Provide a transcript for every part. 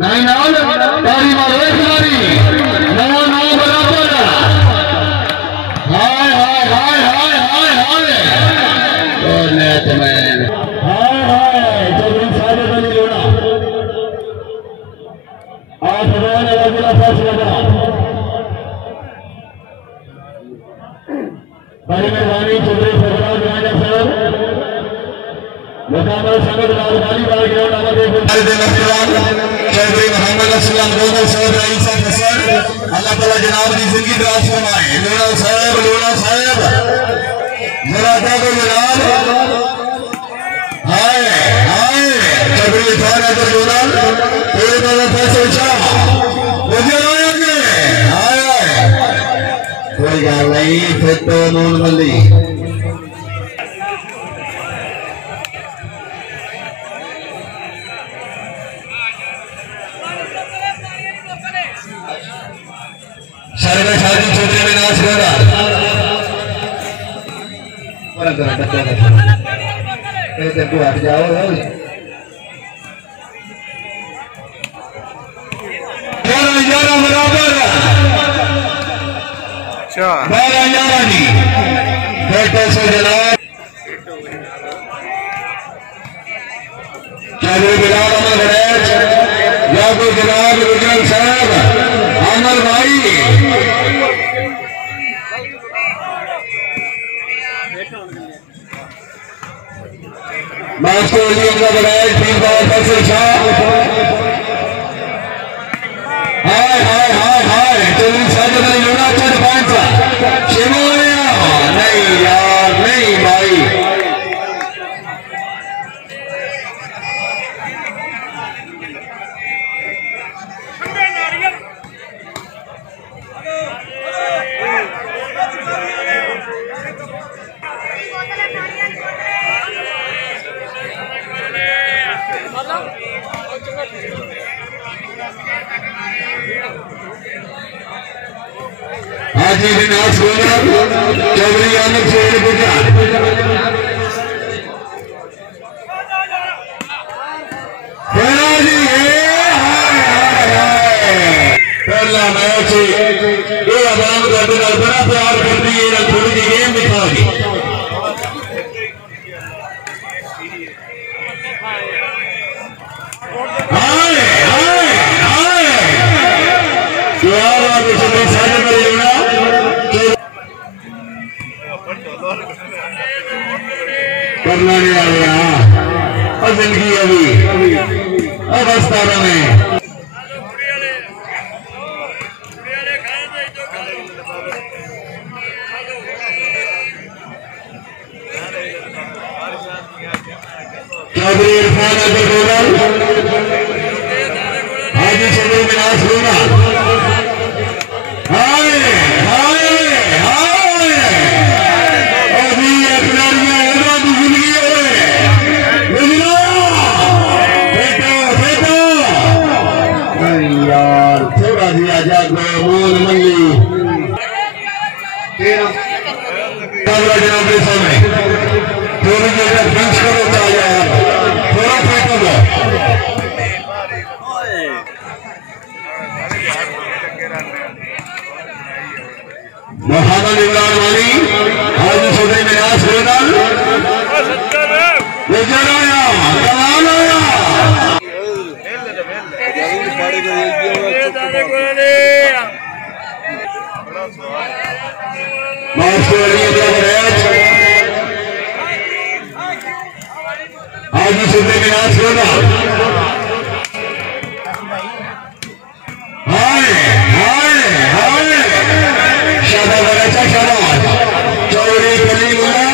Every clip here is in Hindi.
नहीं नाल तारी मारो खिलाड़ी 9-9 बराबर। हाय हाय हाय हाय हाय हाय ओ नेट मैन हाय हाय चौधरी साहब बनी जोड़ा 8 रन अगला फैसला बना। बड़ी मेहरबानी चौधरी सरफराज राजा साहब मुकाबला संगत राजधानी बाल ग्राउंड आवाज चौधरी मोहम्मद असलम गोगल साहब रईस हसन अल्लाह ताला जनाब की जिंदगी दराज फरमाए। लोड़ा साहब जरा को जनाब हाय हाय चौधरी खान अतर लोड़ा तेरे बाबा फैसल शाह मुझे आएंगे हाय कोई गल नहीं फिर तो नून मल्ली शादी चौधरी में नाच होगा हट जाओ 11 बराबर 12-11 जी बेटे से जनाब चौधरी बिलाल अमर गणेश याकूब जनाब रुजल साहब अमर भाई मास्टर अली का बड़ाई टीम बाल फैसल शाह हाय हाय हाय हाय चौधरी साहब ने लोड़ा 4 पॉइंट शिमोलिया नहीं यार नहीं भाई हाजी बिन चौधरी आनंद से पहला मैच ये आवाम बड़ा प्यार करती है थोड़ी जी गेम दिखा दी करना नहीं आ गया और जिंदगी अभी अवस्था में चौधरी इरफान अब्दुल गोगल हाजी चौधरी मिनास लोना मोहम्मद इमरान वाली हाजी चौधरी मिनास लोना हाजी चौधरी मिनास लोना हाय हाय हाय शाबाश शाबाश चौधरी कलीमुल्लाह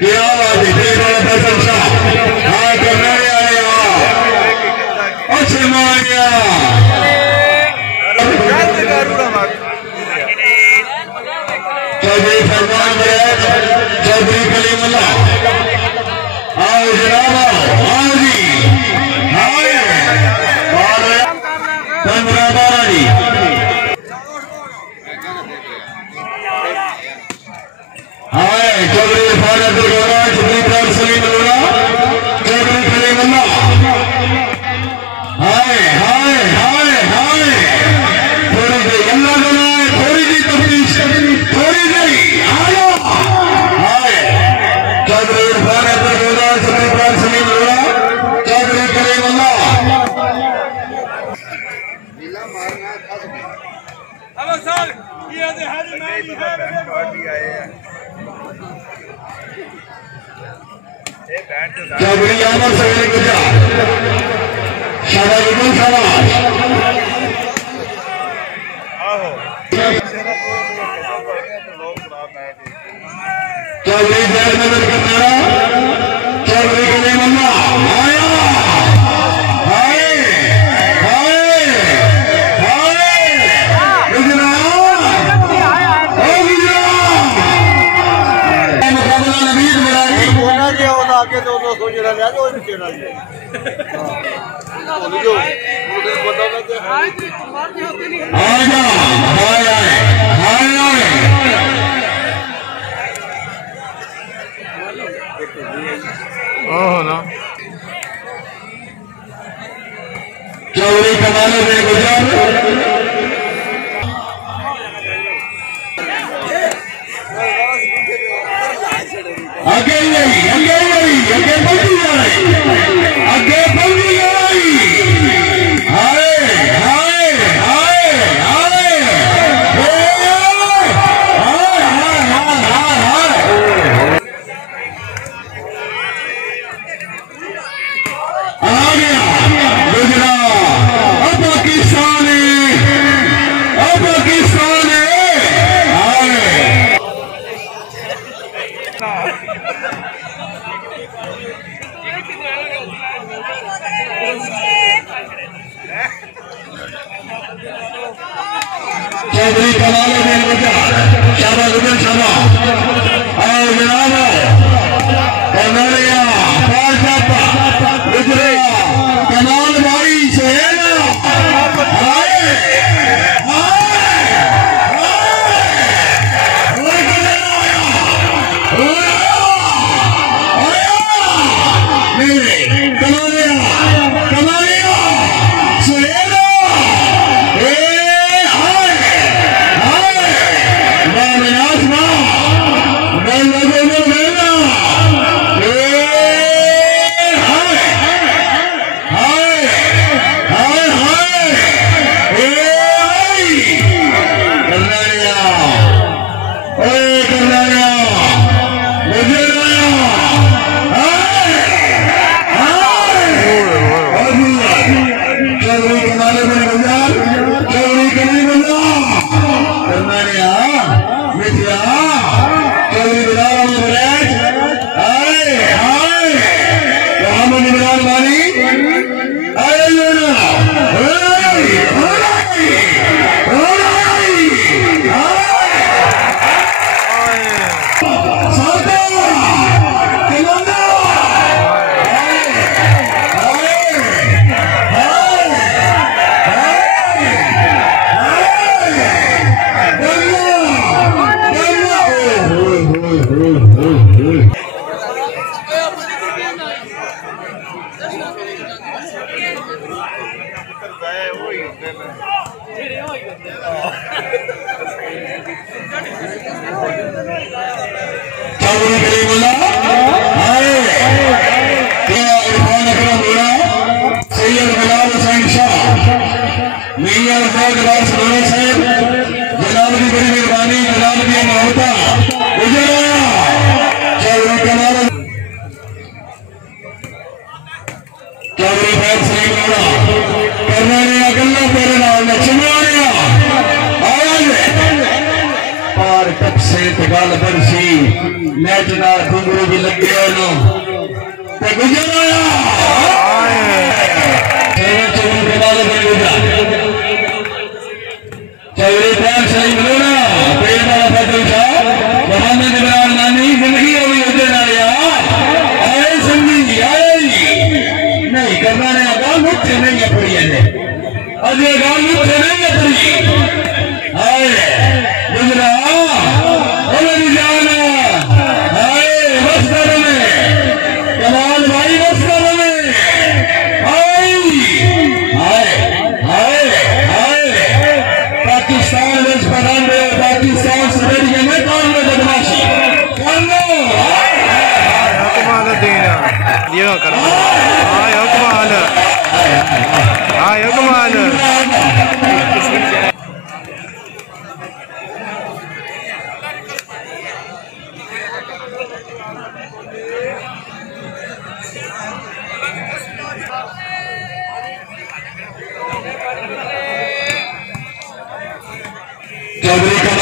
क्या बात है फैसल शाह हाँ करने आए अच्छे मानिया चौधरी फरमान चौधरी कलीमुल्लाह आओ जनाब आओ जी हाय 15-12 जी हाय चौधरी इरफान अब्दुल गोगल चौधरी सलीम लोड़ा चौधरी कलीमुल्लाह चौधरी अमर सवेरे गुजरात शाबाश शाबाश चौधरी जयनगर करनारा चौधरी कलीमुल्ला आया हाय हाय हाय गुजरात ओ गुजरात मुकाबला नबीद मिलाई होना क्या होना आगे 200 जरा ले जाओ इनके ना जो बता दे आजा हाय हाय ओह ना चौधरी कमाल में गुजरात आगे नहीं आगे नहीं आगे बढ़ती जा रही आगे बढ़ती जा रही हाय हाय हाय हाय चौधरी कमाल में शाबाश गुजर शाबाश और जनाब कमरिया पाल चापा गुजरे कमाल भाई सोहेल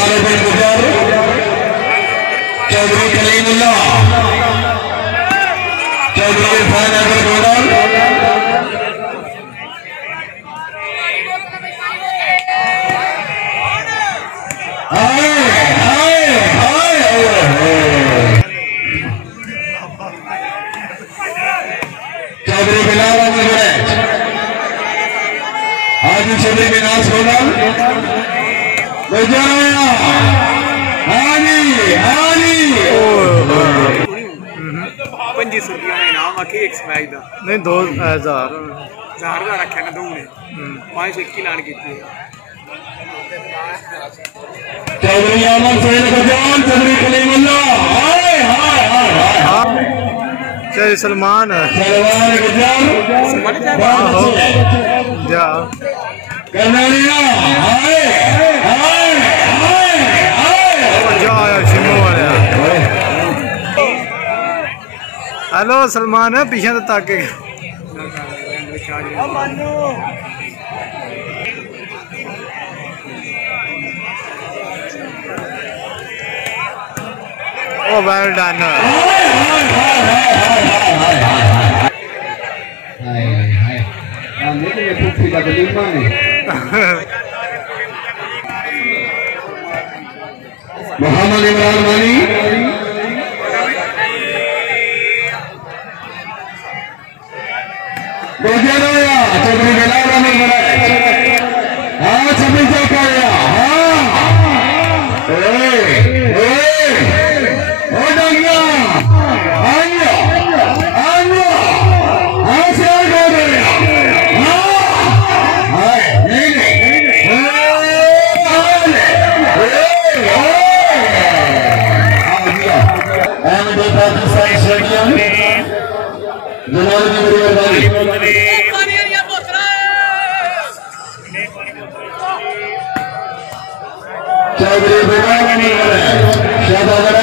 जमालुद्दीन गुजर, चौधरी कलीमुल्लाह, चौधरी इरफान अहमद गोदाल, चौधरी बिलाल अहमद गुरैश, हाजी चौधरी बिनास गोदाल, नहीं 2000 का रखा ना दो ने 5 1 की लान की थी चौधरी अहमद सैयद बजान, चौधरी कलीमुल्लाह, हाय हाय हाय हाय, चल सलमान सलमान जा करनालिया, हाय हाय हाय हाय जा शिमो वाले। हेलो सलमान पीछे तो ताके ओ वेल डन। मोहम्मद इमरान मानी, चौधरी बिलाल अहमद गुरैश, हाँ 26 चौकाया, हाँ चौधरी बिलाल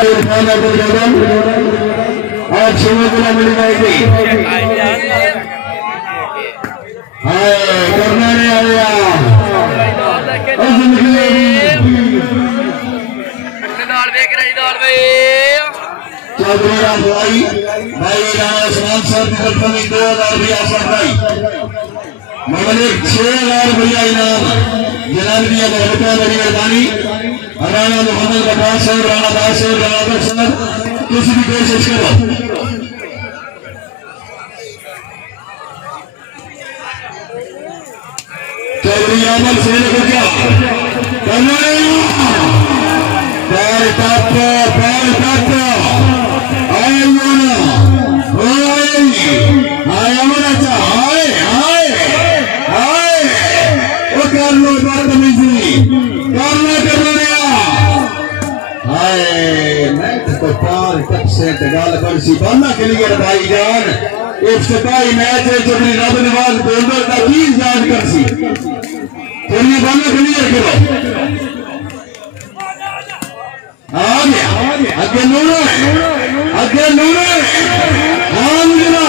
इरफान अहमद गोदाल और शिवकुला मिली जाएगी। करना नहीं आया चौधरी राजवाई भाई राणा उस्मान साहब की तरफ में 2000 रुपया आसर भाई ममलिक 6000 रुपया इनाम जनाबिया महबूबा बड़ी मेहरबानी राणा मोहम्मद अब्बास साहब, राणा दास साहब, राणा अब्बास साहब किसी भी कोशिश करो। चौधरी अहमद सैयद गुजर, पैर तक गाल बंसी बनना के लिए भाई जान एक सताई मैच है चौधरी रब नवाज बोलदर का की जान कर सी थोड़ी बनना क्लियर करो। आ गया अगे नूर अगे नूर हाँ गुजरा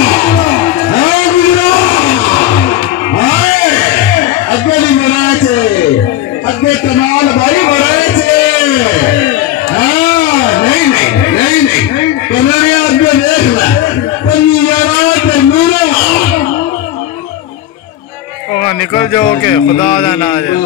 हाय अगे नहीं मराए थे अगे कमाल भाई मराए थे। हाँ नहीं तुम्हारे आगे देख ला निकल जाओ के खुदा दा ना जाए।